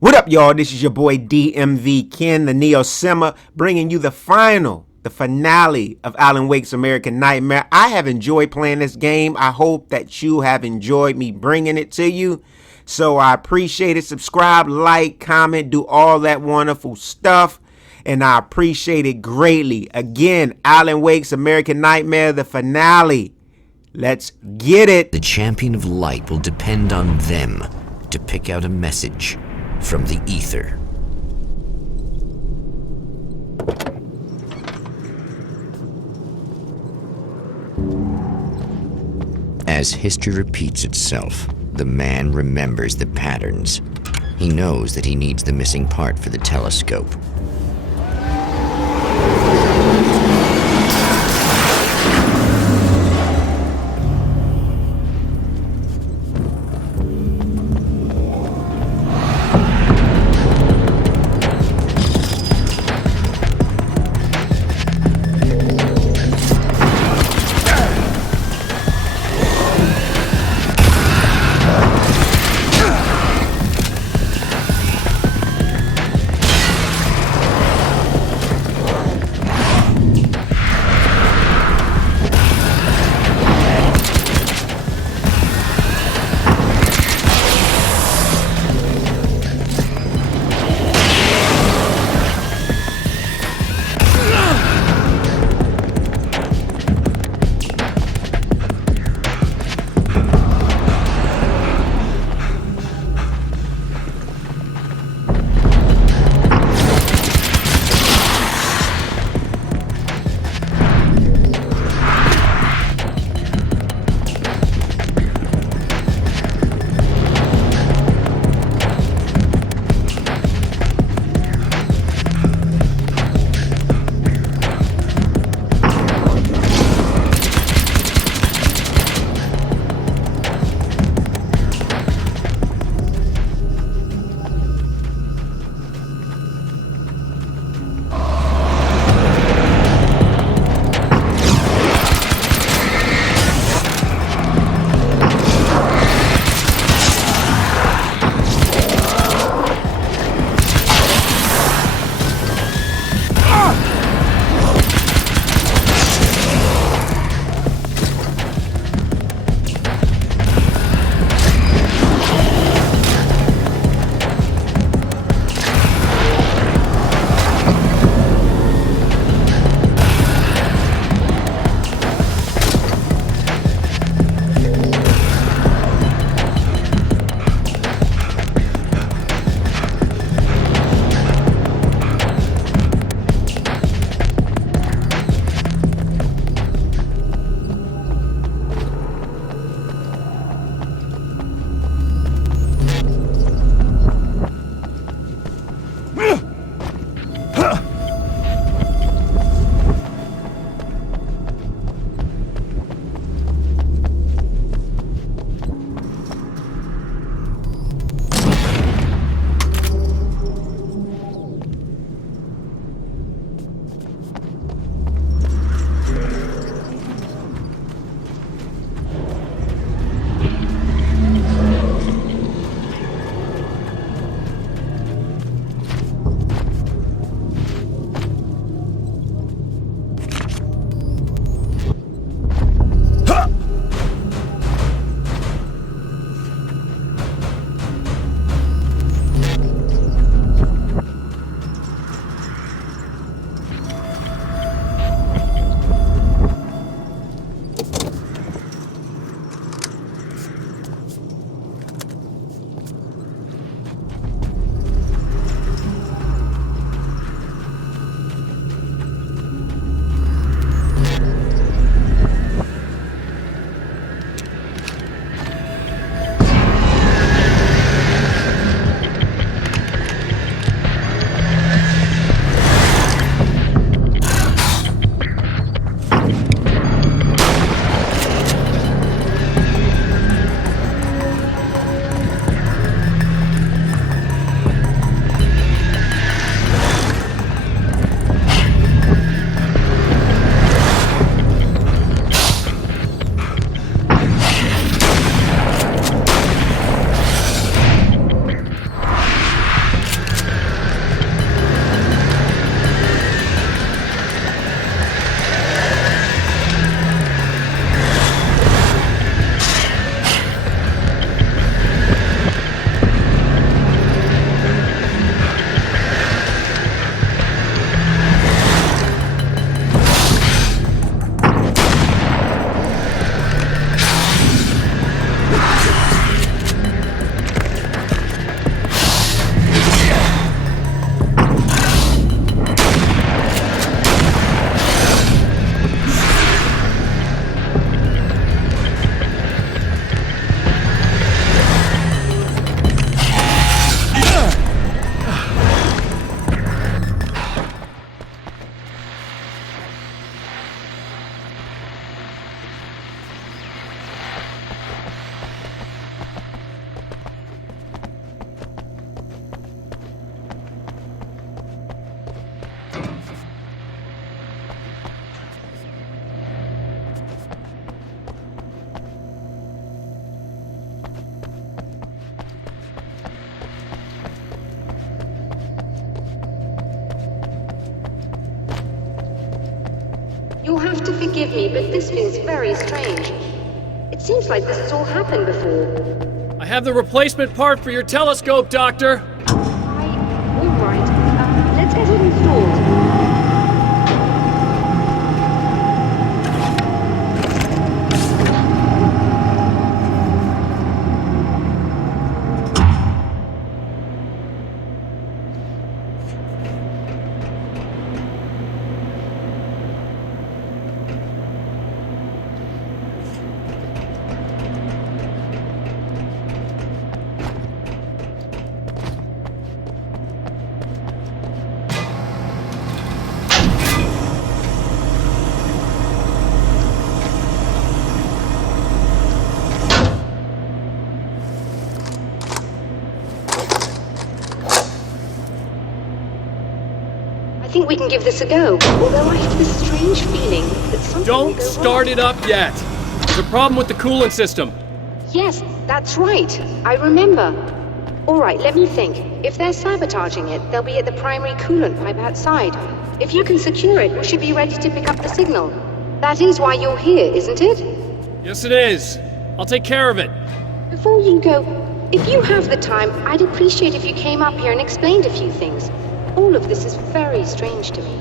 What up, y'all? This is your boy DMV Ken, the Neo Simma, bringing you the finale of Alan Wake's American Nightmare. I have enjoyed playing this game. I hope that you have enjoyed me bringing it to you. So I appreciate it. Subscribe, like, comment, do all that wonderful stuff. And I appreciate it greatly. Again, Alan Wake's American Nightmare, the finale. Let's get it. The champion of light will depend on them to pick out a message from the ether. As history repeats itself, the man remembers the patterns. He knows that he needs the missing part for the telescope. have to forgive me, but this feels very strange. It seems like this has all happened before. I have the replacement part for your telescope, Doctor. Alright. Let's get it installed. I think we can give this a go, although I have this strange feeling that something will Don't go start wrong. it up yet. There's a problem with the coolant system. Yes, that's right. I remember. Alright, let me think. If they're sabotaging it, they'll be at the primary coolant pipe outside. If you can secure it, we should be ready to pick up the signal. That is why you're here, isn't it? Yes, it is. I'll take care of it. Before you go, if you have the time, I'd appreciate if you came up here and explained a few things. All of this is very strange to me.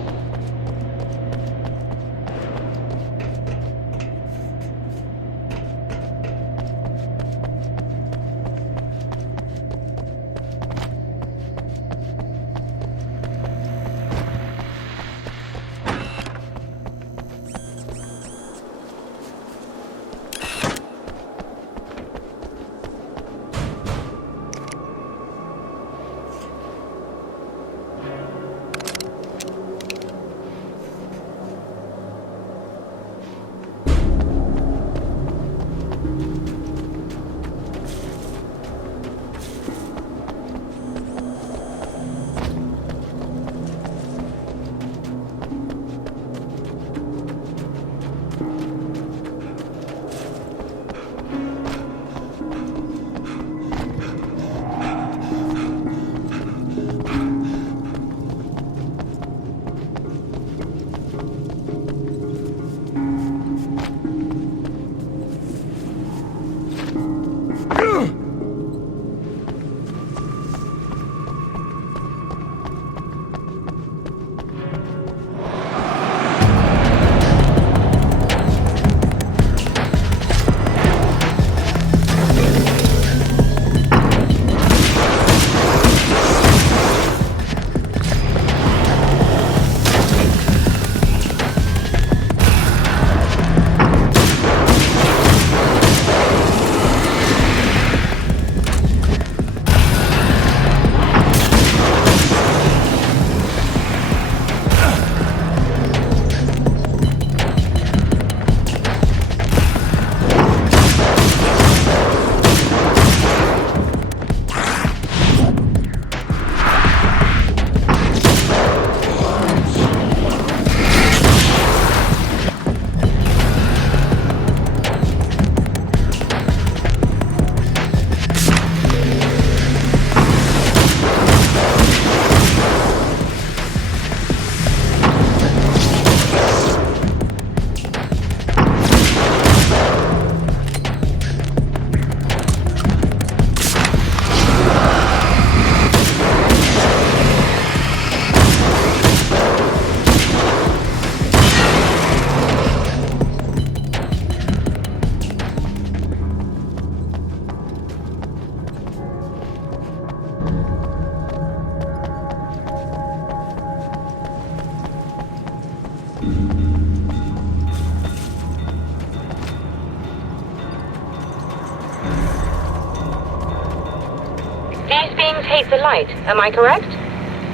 These beings hate the light, am I correct?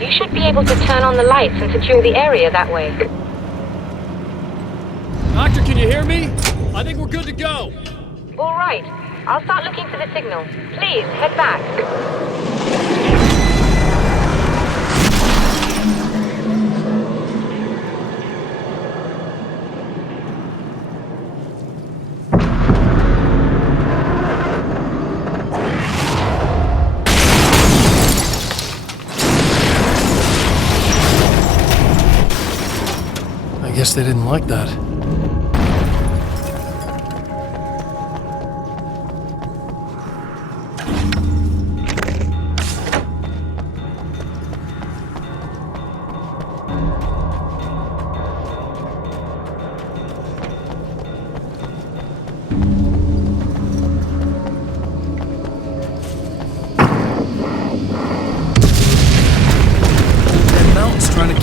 You should be able to turn on the lights and secure the area that way. Doctor, can you hear me? I think we're good to go. All right. I'll start looking for the signal. Please, head back. I guess they didn't like that.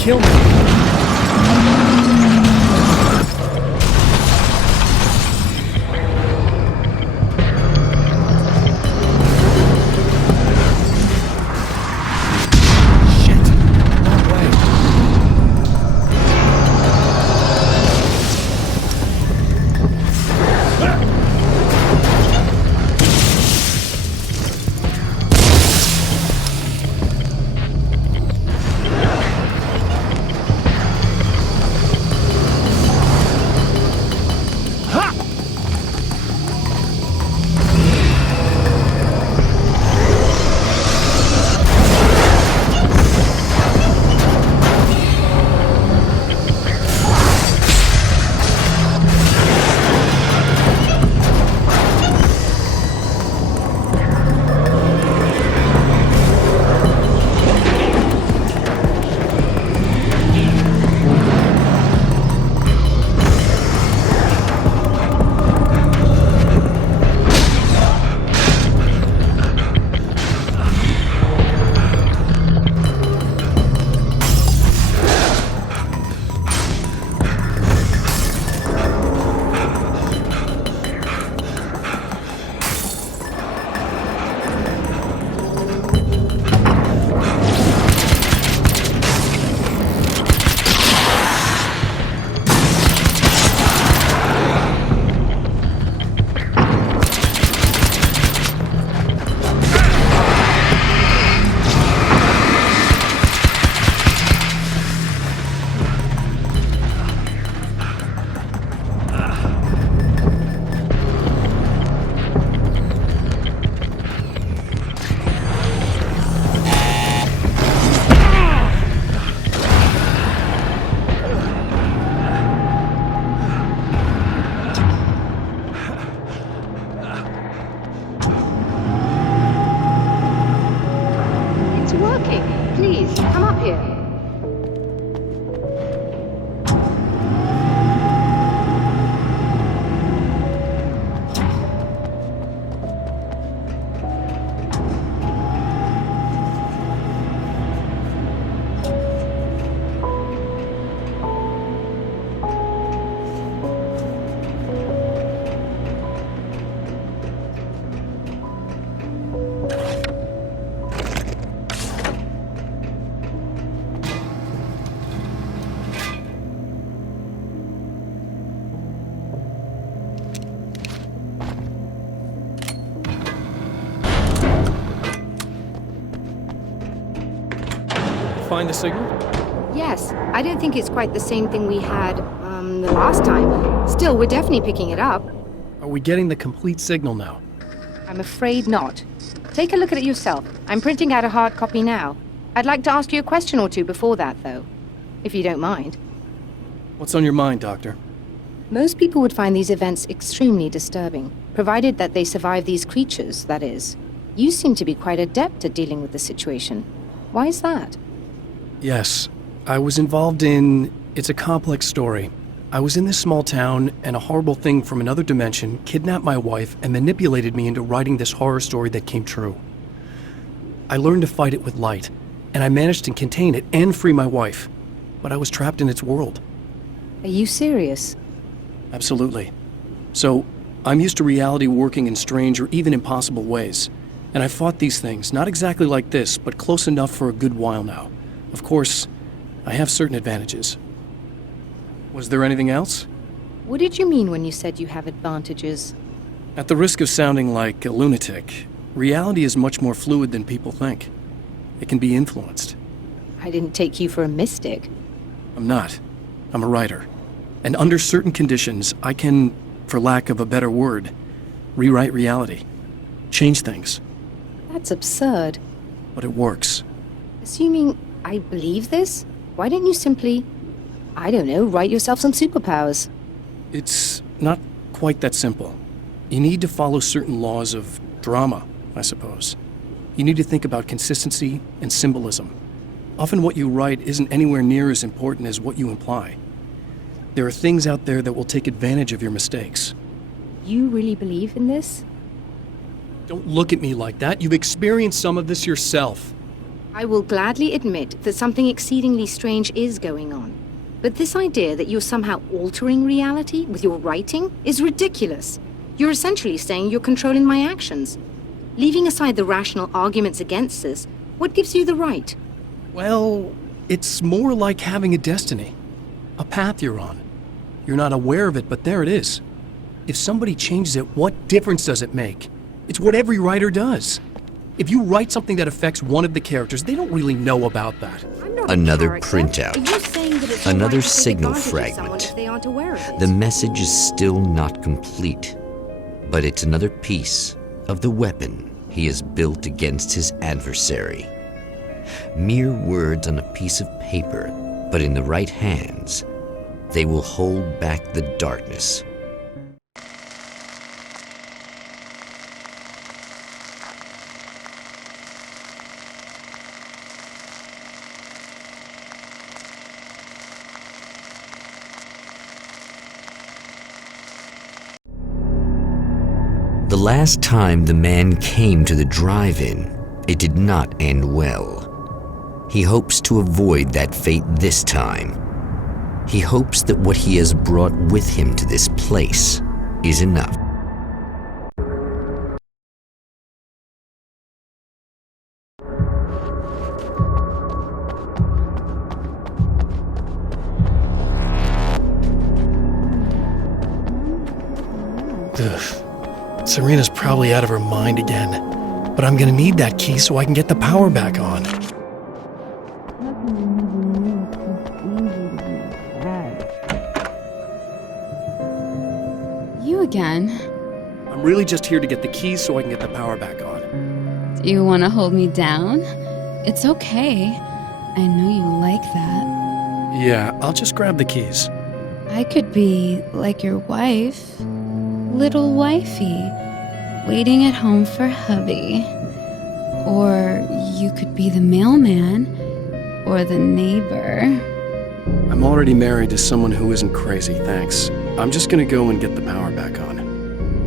kill me. Shit. No way. It's working. Please, come up here. Find the signal? Yes, I don't think it's quite the same thing we had, the last time. Still, we're definitely picking it up. Are we getting the complete signal now? I'm afraid not. Take a look at it yourself. I'm printing out a hard copy now. I'd like to ask you a question or two before that, though. If you don't mind. What's on your mind, Doctor? Most people would find these events extremely disturbing, provided that they survive these creatures, that is. You seem to be quite adept at dealing with the situation. Why is that? Yes. I was involved in... It's a complex story. I was in this small town, and a horrible thing from another dimension kidnapped my wife and manipulated me into writing this horror story that came true. I learned to fight it with light, and I managed to contain it and free my wife. But I was trapped in its world. Are you serious? Absolutely. So, I'm used to reality working in strange or even impossible ways. And I fought these things, not exactly like this, but close enough for a good while now. Of course, I have certain advantages. Was there anything else? What did you mean when you said you have advantages? At the risk of sounding like a lunatic, reality is much more fluid than people think. It can be influenced. I didn't take you for a mystic. I'm not. I'm a writer. And under certain conditions, I can, for lack of a better word, rewrite reality. Change things. That's absurd. But it works. Assuming I believe this, why don't you simply, I don't know, write yourself some superpowers? It's not quite that simple. You need to follow certain laws of drama, I suppose. You need to think about consistency and symbolism. Often what you write isn't anywhere near as important as what you imply. There are things out there that will take advantage of your mistakes. You really believe in this? Don't look at me like that. You've experienced some of this yourself. I will gladly admit that something exceedingly strange is going on. But this idea that you're somehow altering reality with your writing is ridiculous. You're essentially saying you're controlling my actions. Leaving aside the rational arguments against this, what gives you the right? Well, it's more like having a destiny. A path you're on. You're not aware of it, but there it is. If somebody changes it, what difference does it make? It's what every writer does. If you write something that affects one of the characters, they don't really know about that. I'm not a Another character. printout. Are you saying that it's all Another right to take signal advantage of someone fragment. if they aren't aware of it? The message is still not complete, but it's another piece of the weapon he has built against his adversary. Mere words on a piece of paper, but in the right hands, they will hold back the darkness. The last time the man came to the drive-in, it did not end well. He hopes to avoid that fate this time. He hopes that what he has brought with him to this place is enough. Ugh. Serena's probably out of her mind again. But I'm gonna need that key so I can get the power back on. You again? I'm really just here to get the keys so I can get the power back on. Do you want to hold me down? It's okay. I know you like that. Yeah, I'll just grab the keys. I could be like your wife, little wifey, waiting at home for hubby. Or you could be the mailman, or the neighbor. I'm already married to someone who isn't crazy, thanks. I'm just gonna go and get the power back on.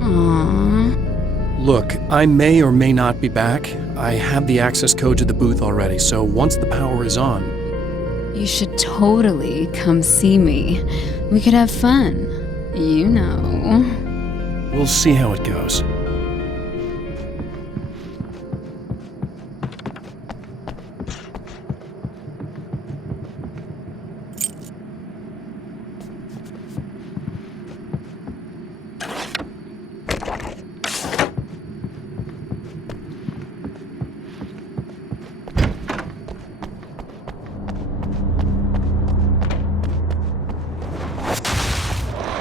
Aww. Look, I may or may not be back. I have the access code to the booth already, so once the power is on... You should totally come see me. We could have fun. You know. We'll see how it goes.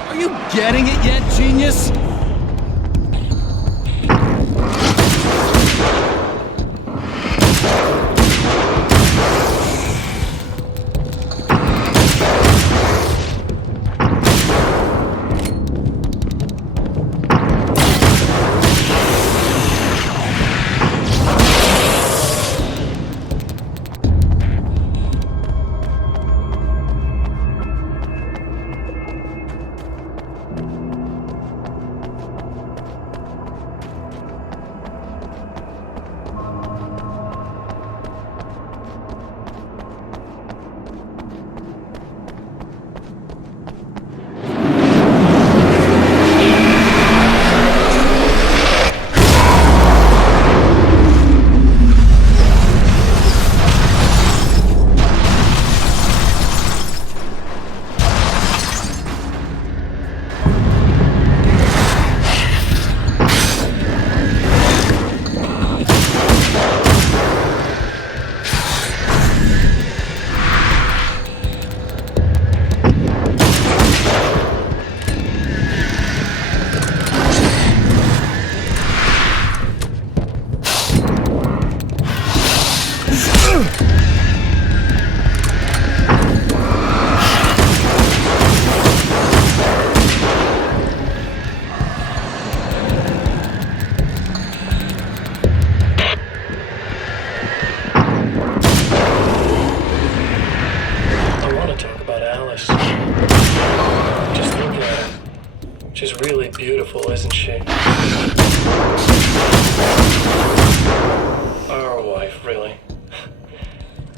Are you getting it yet, genius?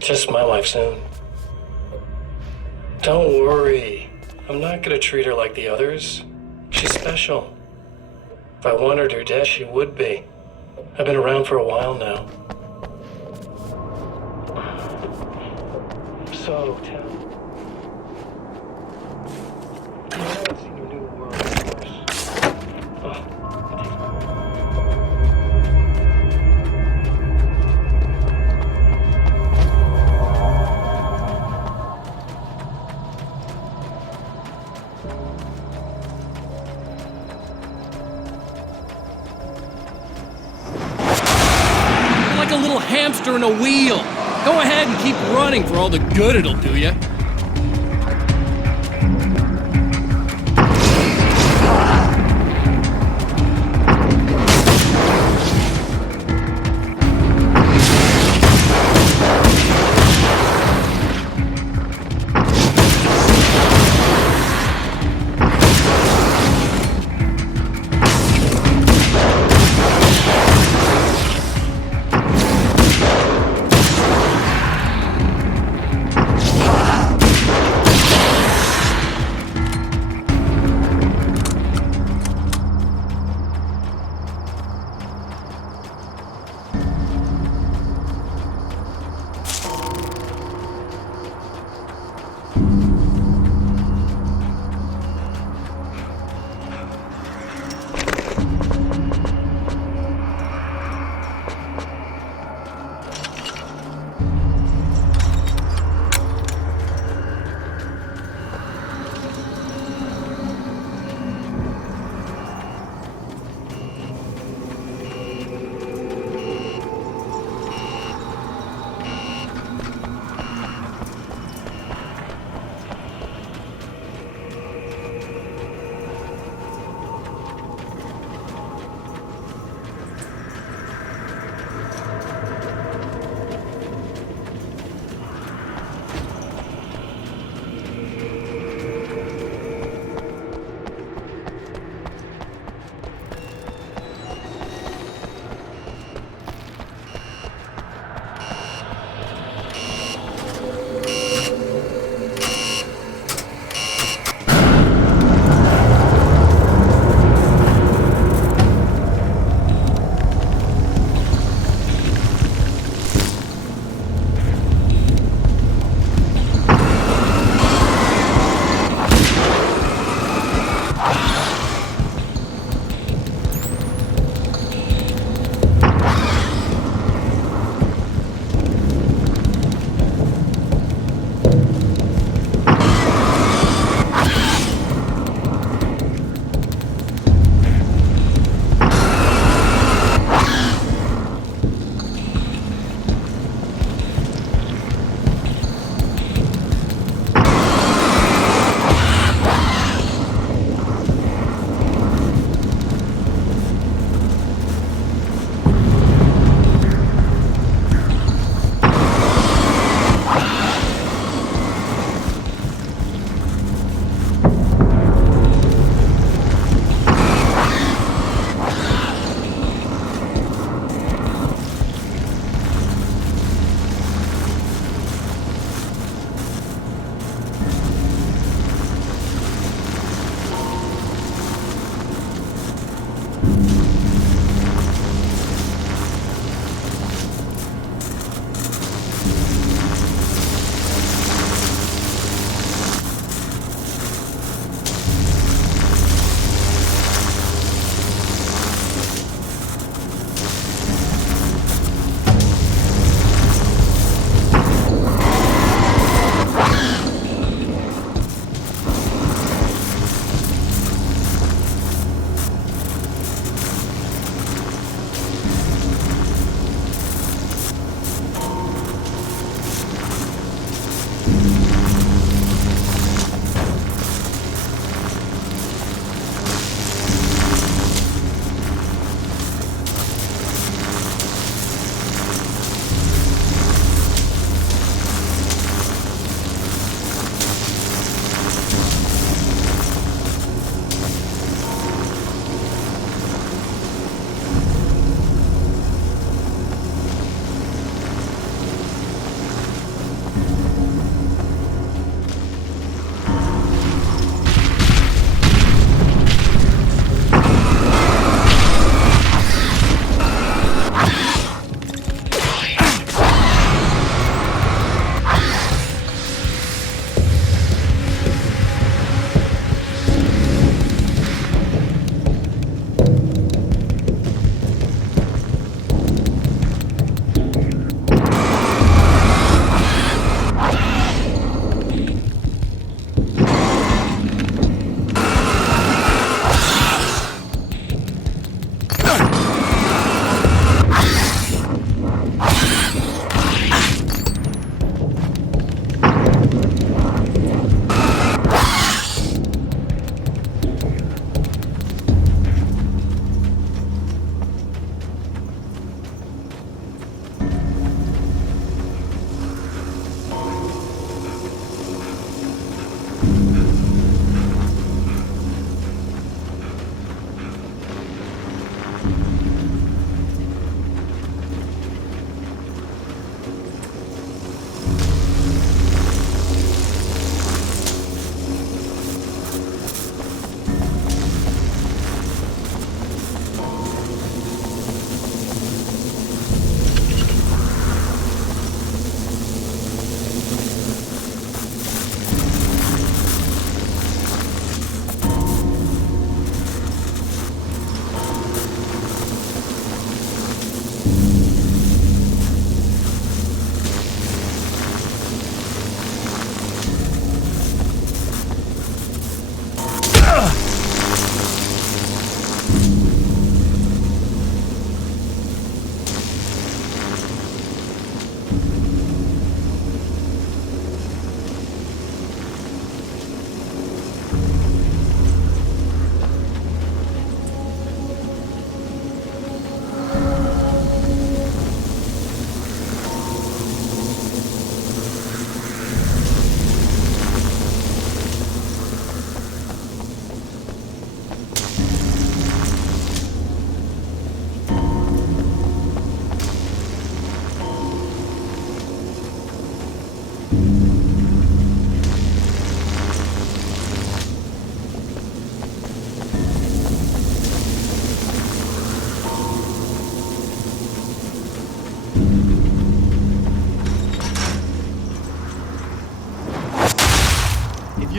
Just my wife soon. Don't worry. I'm not gonna treat her like the others. She's special. If I wanted her dead, she would be. I've been around for a while now. So, tell me. I haven't seen your new world, of course. Oh, You're like a little hamster in a wheel. Go ahead and keep running for all the good it'll do you.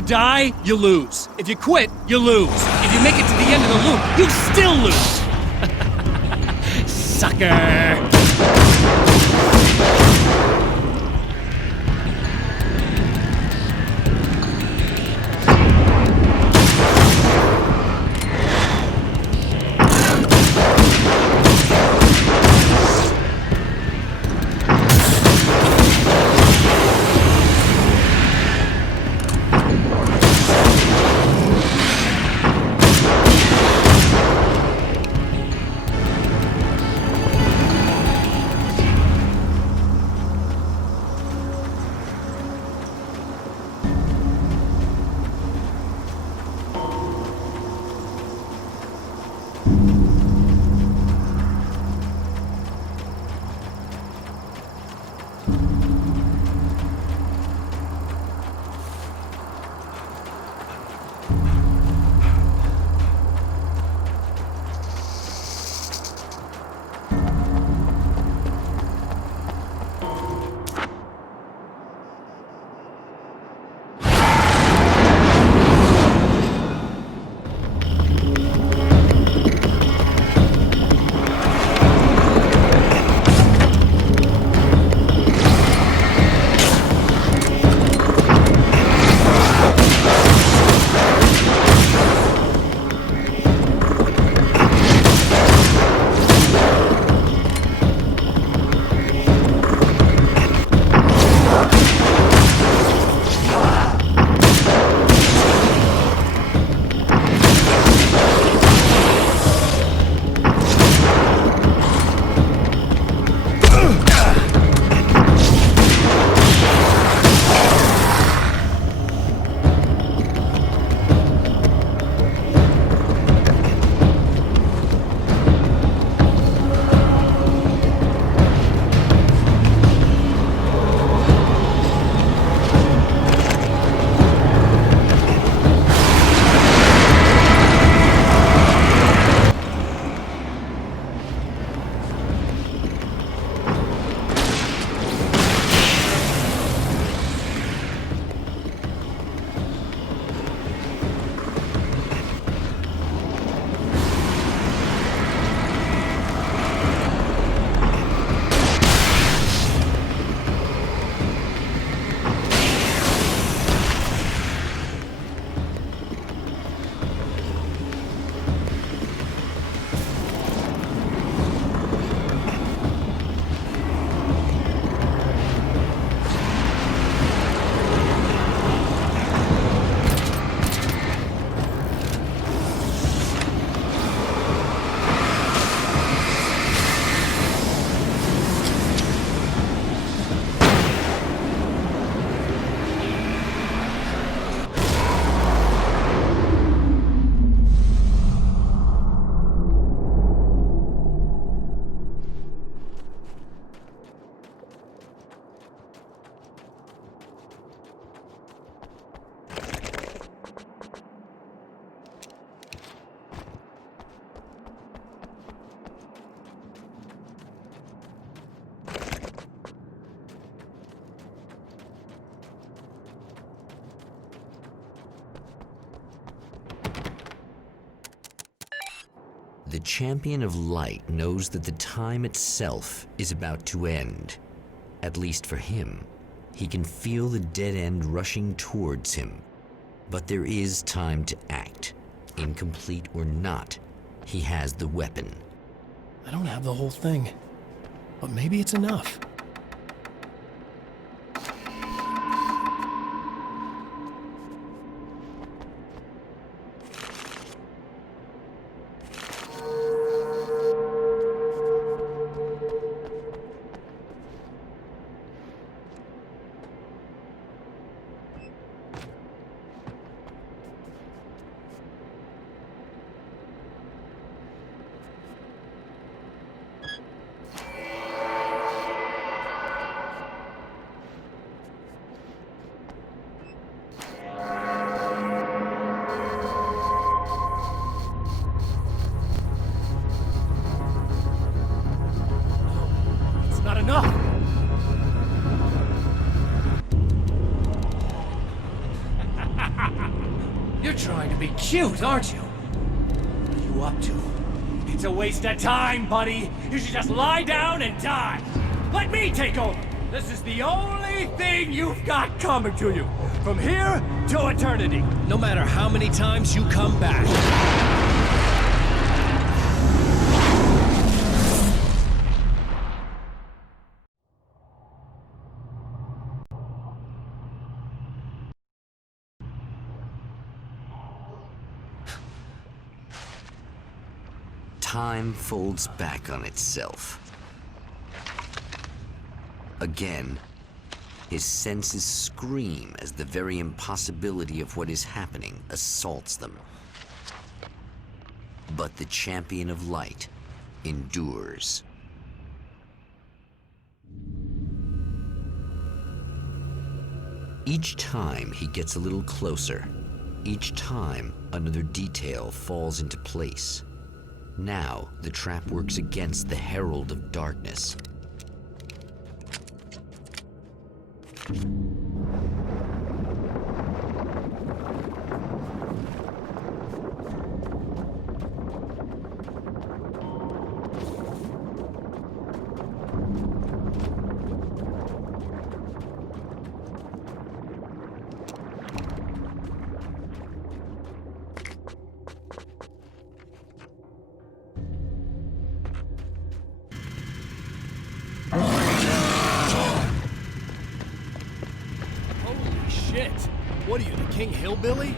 die, you lose. If you quit, you lose. If you make it to the end of the loop, you still lose. Sucker! The Champion of Light knows that the time itself is about to end. At least for him. He can feel the dead end rushing towards him. But there is time to act. Incomplete or not, he has the weapon. I don't have the whole thing, but maybe it's enough. cute, aren't you? What are you up to? It's a waste of time, buddy. You should just lie down and die. Let me take over. This is the only thing you've got coming to you. From here to eternity. No matter how many times you come back. Time folds back on itself. Again, his senses scream as the very impossibility of what is happening assaults them. But the champion of light endures. Each time he gets a little closer. Each time another detail falls into place. Now the trap works against the Herald of Darkness. Holy shit! What are you, the King Hillbilly?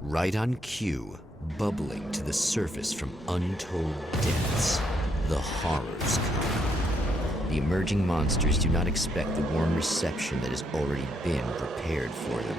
Right on cue, bubbling to the surface from untold depths, the horrors come. The emerging monsters do not expect the warm reception that has already been prepared for them.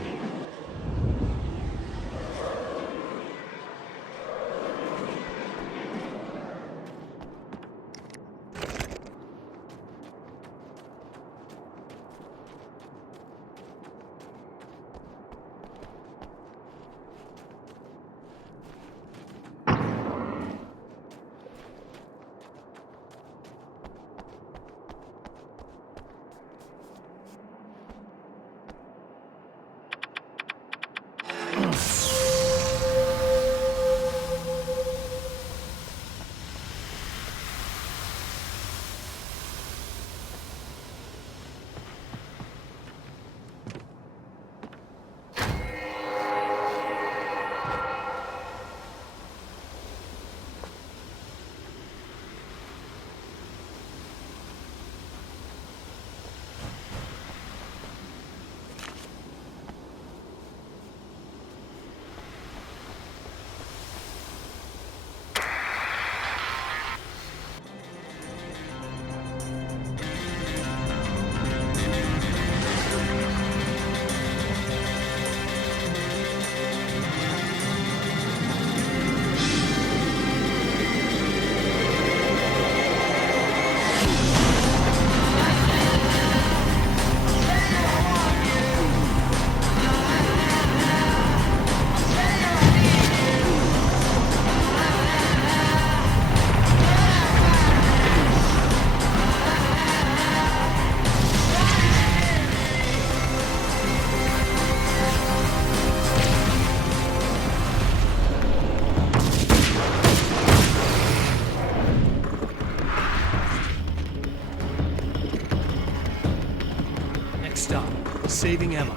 Next stop, saving Emma.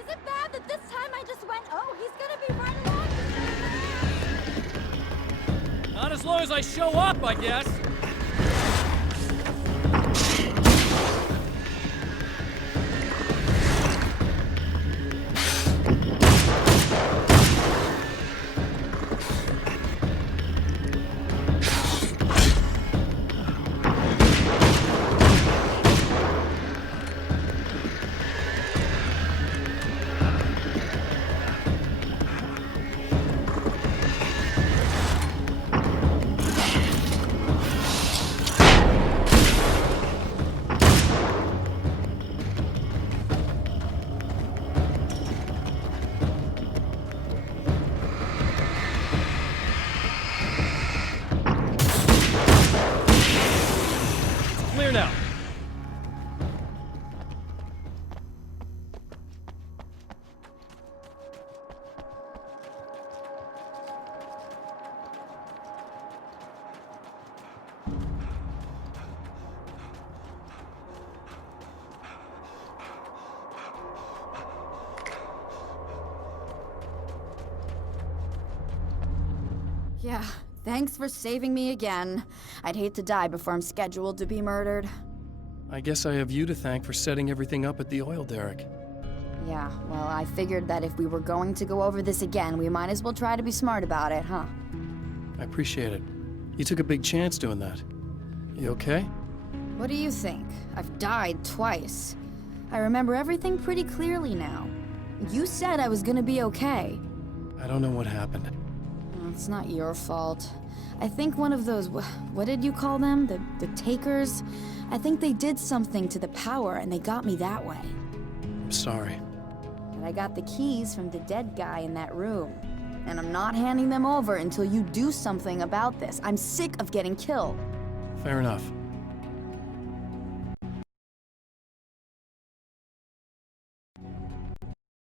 Is it bad that this time I just went, oh, he's gonna be right along? Not as long as I show up, I guess. Clear now. Yeah, thanks for saving me again. I'd hate to die before I'm scheduled to be murdered. I guess I have you to thank for setting everything up at the oil derrick. Yeah, well, I figured that if we were going to go over this again, we might as well try to be smart about it, huh? I appreciate it. You took a big chance doing that. You okay? What do you think? I've died twice. I remember everything pretty clearly now. You said I was gonna be okay. I don't know what happened. It's not your fault. I think one of those, what did you call them? The takers? I think they did something to the power and they got me that way. I'm sorry. But I got the keys from the dead guy in that room. And I'm not handing them over until you do something about this. I'm sick of getting killed. Fair enough.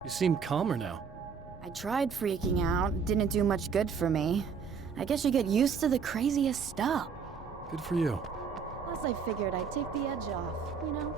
You seem calmer now. I tried freaking out. It didn't do much good for me. I guess you get used to the craziest stuff. Good for you. Plus, I figured I'd take the edge off, you know?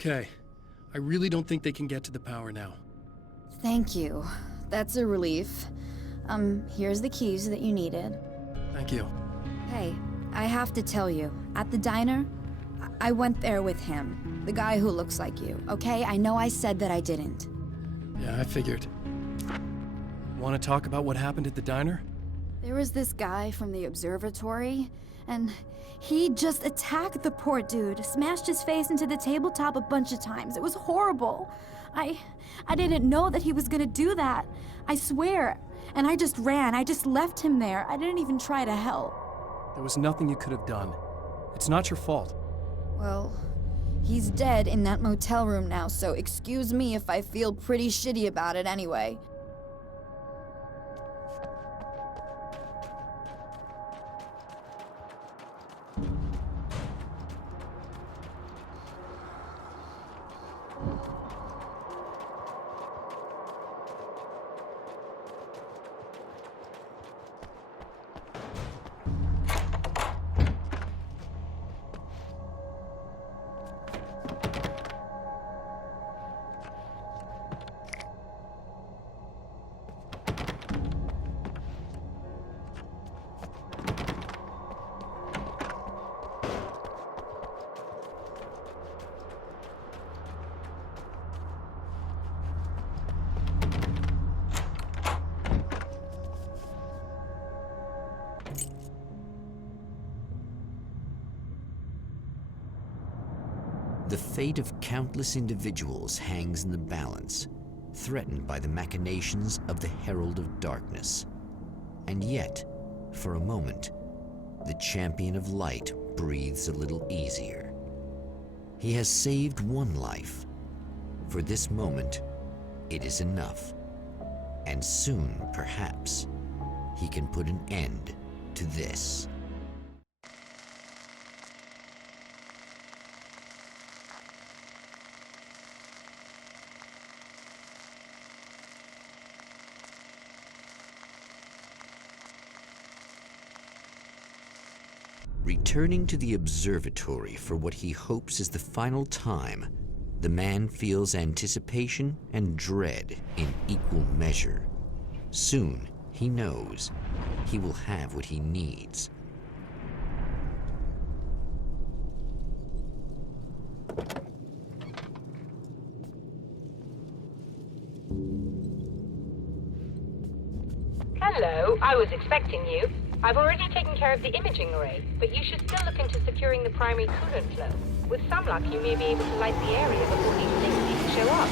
Okay. I really don't think they can get to the power now. Thank you. That's a relief. Here's the keys that you needed. Thank you. Hey, I have to tell you, at the diner, I went there with him. The guy who looks like you, okay? I know I said that I didn't. Yeah, I figured. Want to talk about what happened at the diner? There was this guy from the observatory, and he just attacked the poor dude, smashed his face into the tabletop a bunch of times. It was horrible. I didn't know that he was gonna do that. I swear. And I just ran. I just left him there. I didn't even try to help. There was nothing you could have done. It's not your fault. Well, he's dead in that motel room now, so excuse me if I feel pretty shitty about it anyway. The fate of countless individuals hangs in the balance, threatened by the machinations of the Herald of Darkness. And yet, for a moment, the Champion of Light breathes a little easier. He has saved one life. For this moment, it is enough. And soon, perhaps, he can put an end to this. Returning to the observatory for what he hopes is the final time, the man feels anticipation and dread in equal measure. Soon, he knows, he will have what he needs. Hello, I was expecting you. I've already taken care of the imaging array, but you should still look into securing the primary coolant flow. With some luck, you may be able to light the area before these things even show up.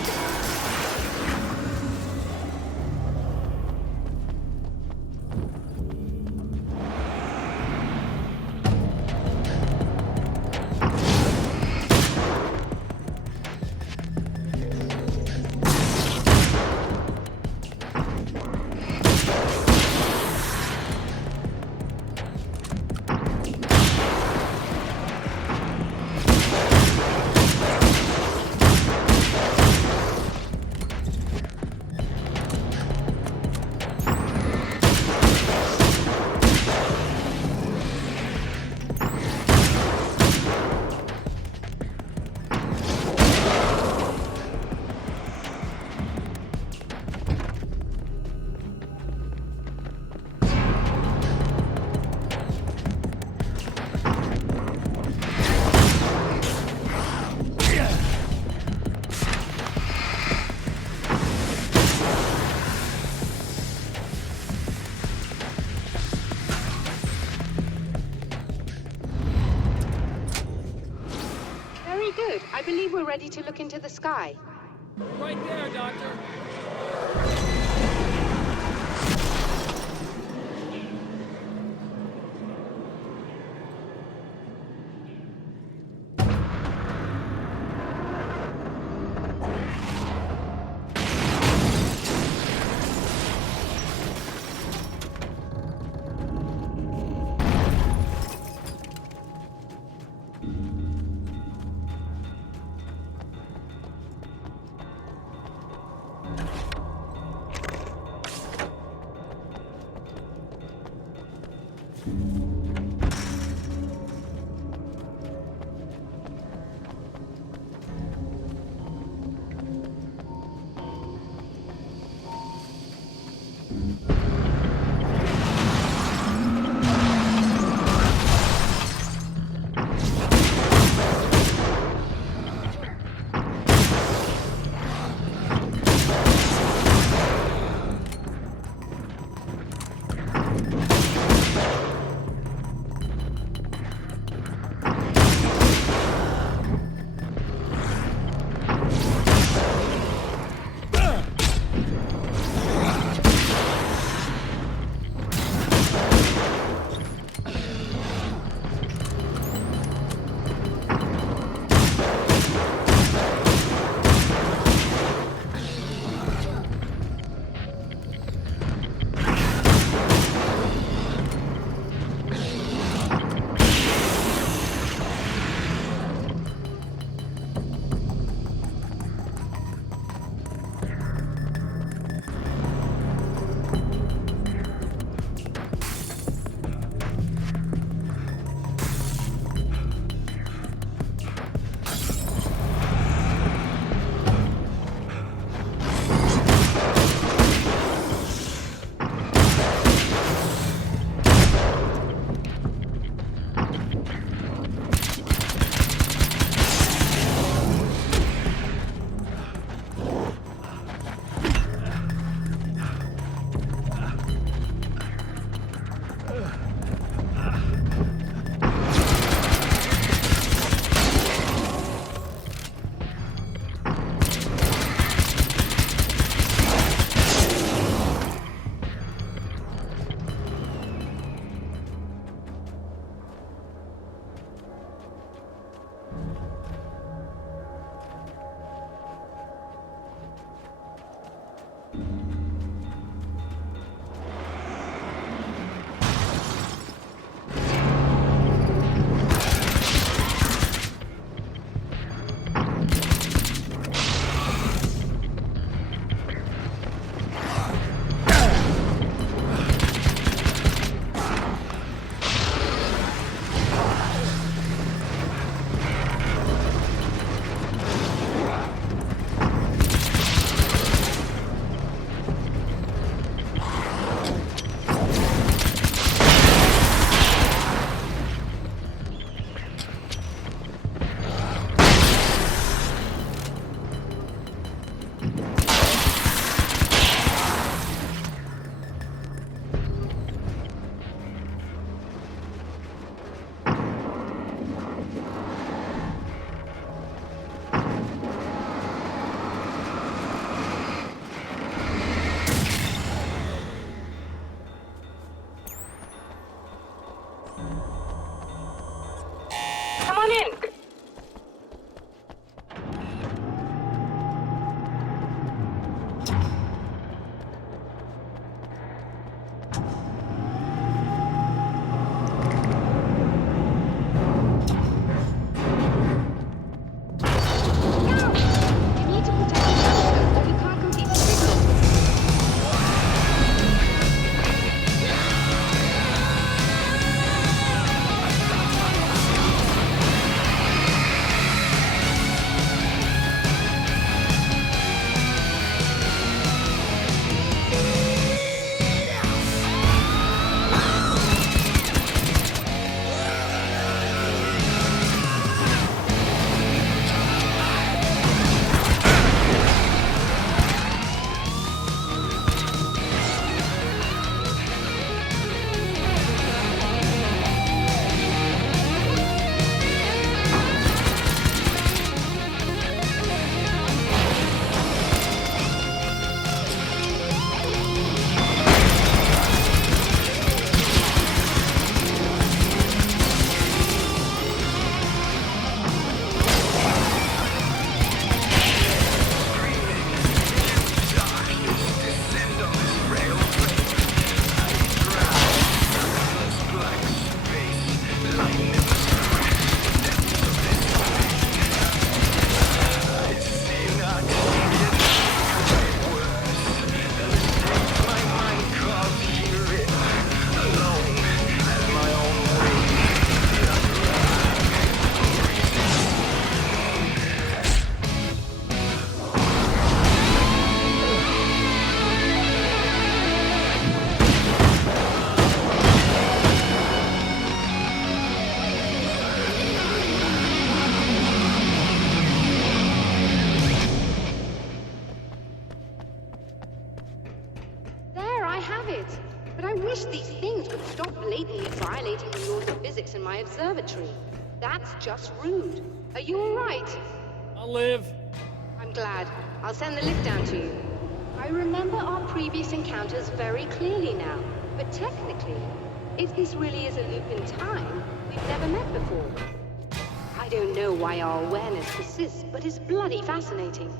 Good. I believe we're ready to look into the sky. Right there, Doctor. Come on in. You need to protect the telescope or we can't complete the signal. There, I have it. But I wish these things would stop blatantly violating the laws of physics in my observatory. That's just rude. Are you all right? I'll live. I'm glad. I'll send the lift down to you. I remember our previous encounters very clearly now. But technically, if this really is a loop in time, we've never met before. I don't know why our awareness persists, but it's bloody fascinating.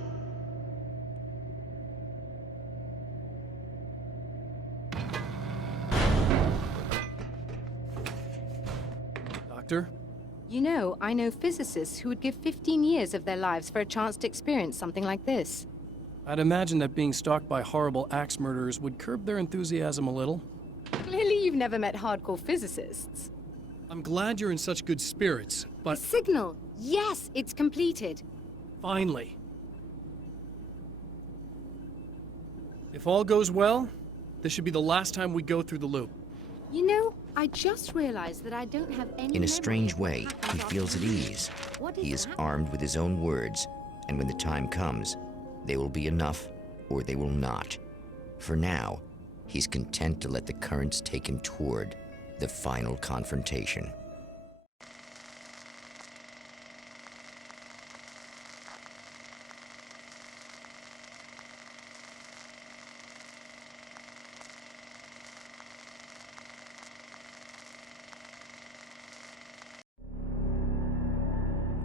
Doctor? You know, I know physicists who would give 15 years of their lives for a chance to experience something like this. I'd imagine that being stalked by horrible axe murderers would curb their enthusiasm a little. Clearly you've never met hardcore physicists. I'm glad you're in such good spirits, but Signal! Yes, it's completed. finally. If all goes well, this should be the last time we go through the loop. You know, I just realized that I don't have any In a memory strange of what way, happened he after feels at the loop. ease. What is He is happening? armed with his own words, and when the time comes, they will be enough or they will not. For now, he's content to let the currents take him toward the final confrontation.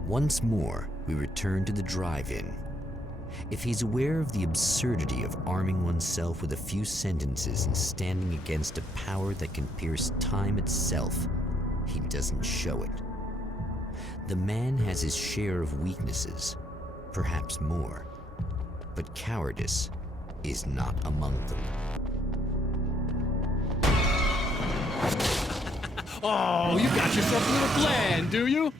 Once more, we return to the drive-in. If he's aware of the absurdity of arming oneself with a few sentences and standing against a power that can pierce time itself, he doesn't show it. The man has his share of weaknesses, perhaps more, but cowardice is not among them. Oh, you got yourself a little plan, do you?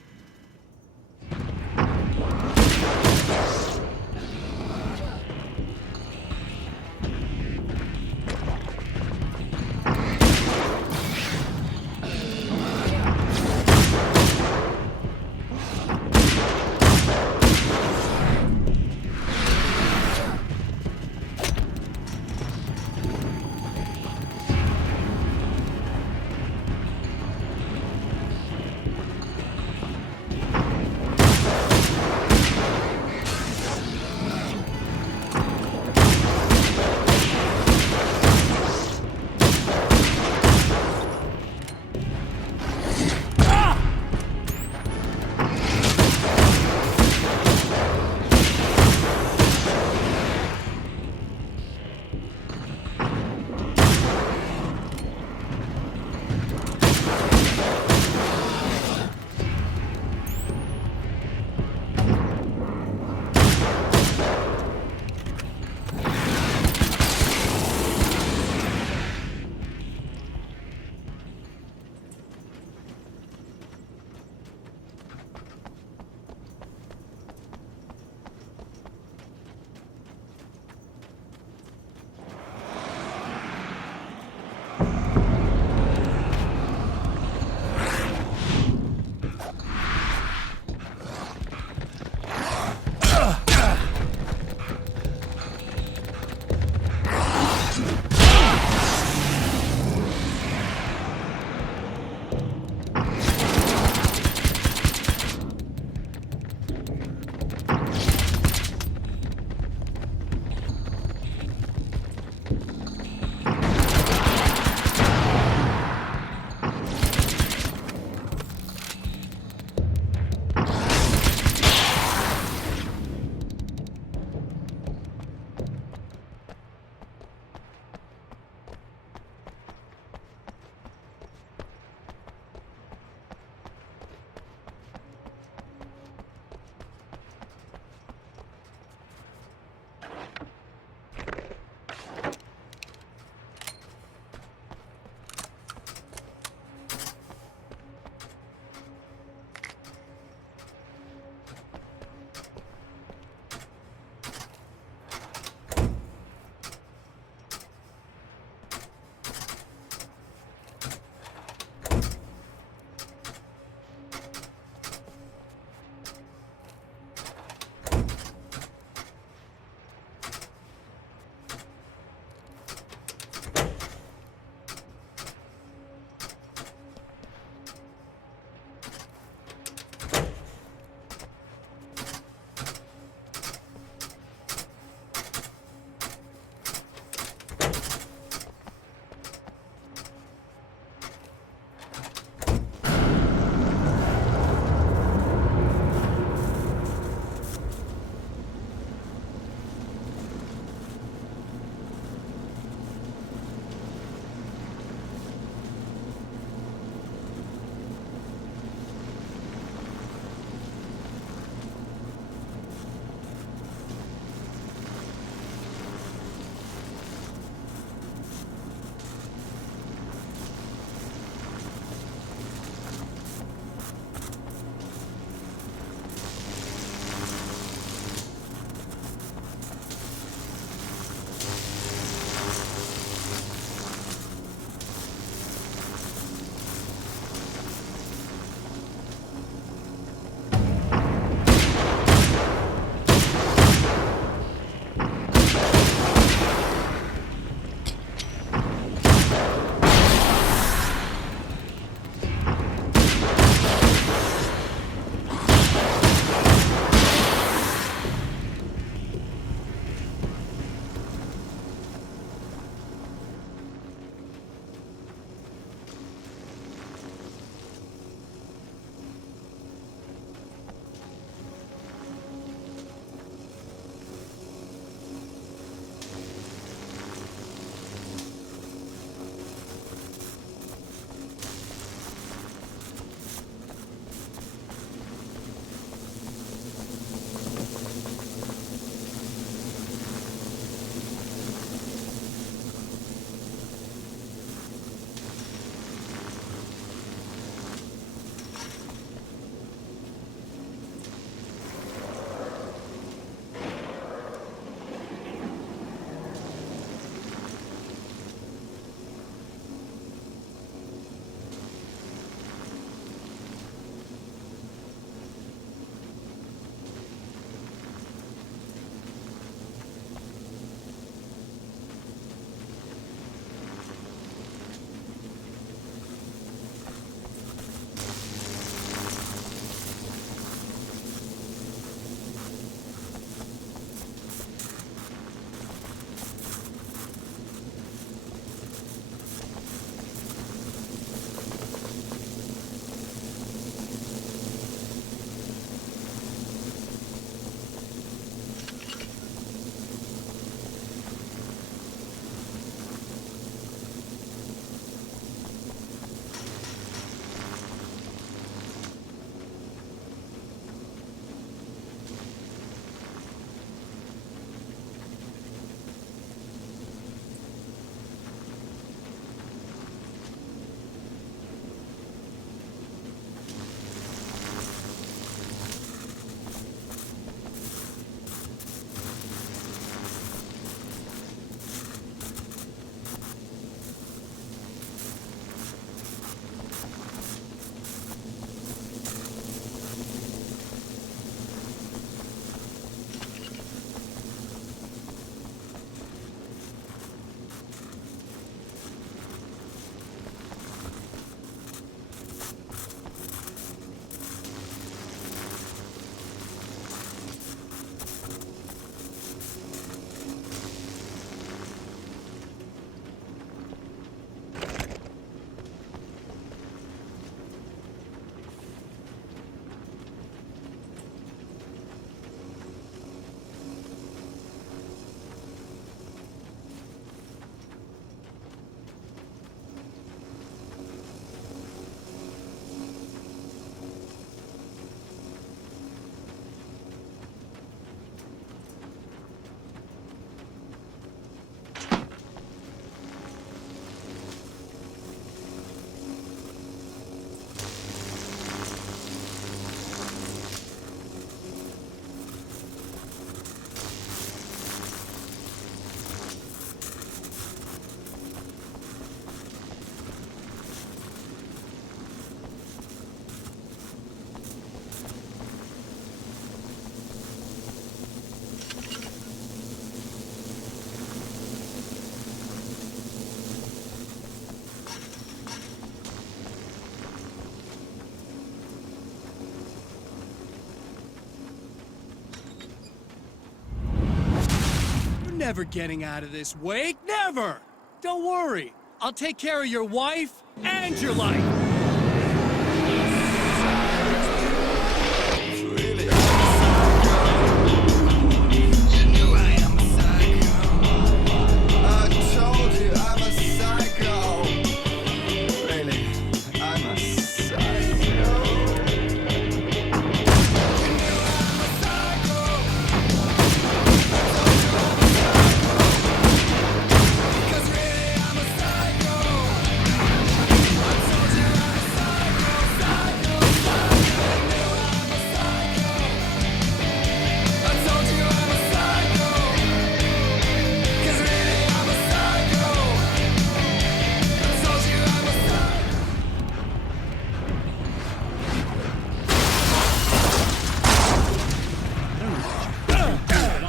never getting out of this, Wake. Never! Don't worry. I'll take care of your wife and your life.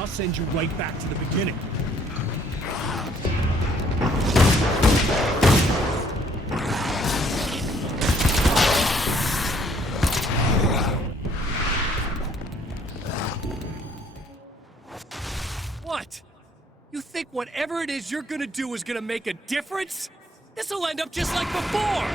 Send you right back to the beginning. What? You think whatever it is you're gonna do is gonna make a difference? This'll end up just like before!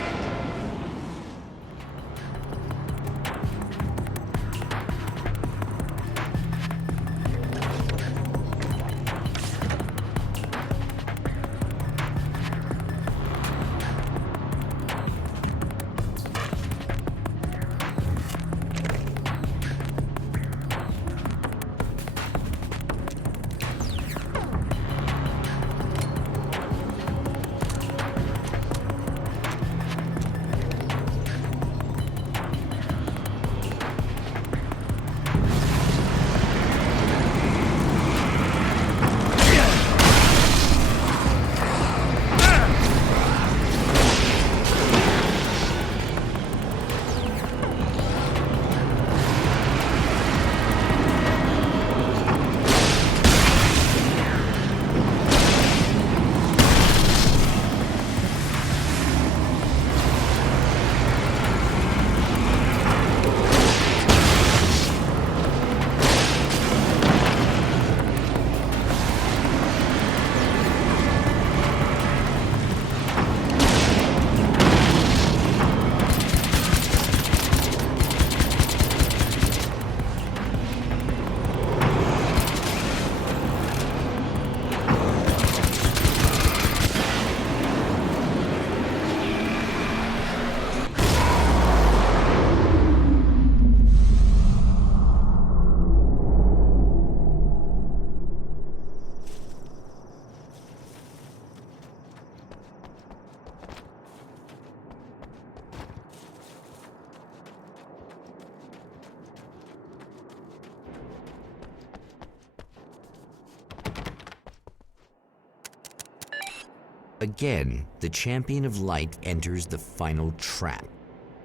Again, the Champion of Light enters the final trap.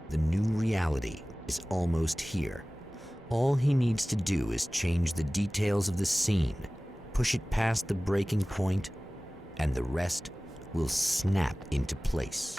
The new reality is almost here. All he needs to do is change the details of the scene, push it past the breaking point, and the rest will snap into place.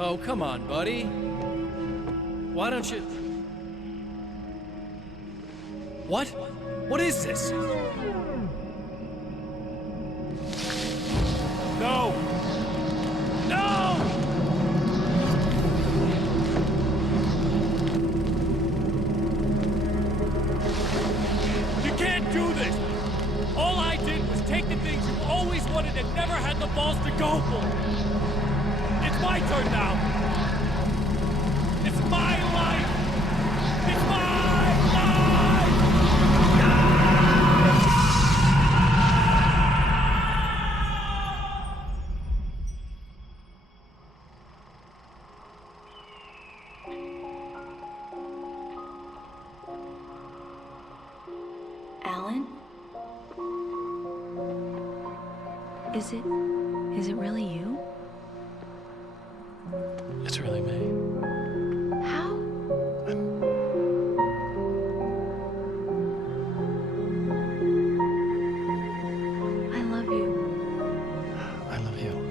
Oh, come on, buddy. Why don't you... What? What is this? No! No! You can't do this! All I did was take the things you always wanted and never had the balls to go for! It's my turn now! It's my life! It's my life! Is it really you? It's really me. How? I love you. I love you.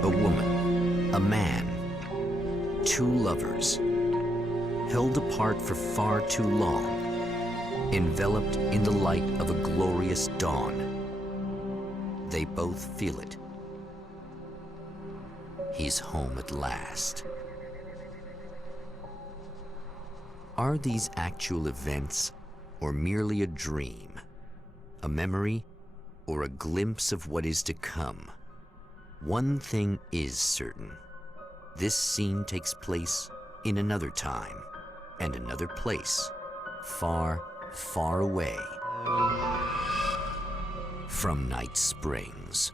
A woman, a man, two lovers, held apart for far too long, enveloped in the light of a glorious dawn. They both feel it. He's home at last. Are these actual events, or merely a dream? A memory, or a glimpse of what is to come? One thing is certain. This scene takes place in another time and another place, far, far away from Night Springs.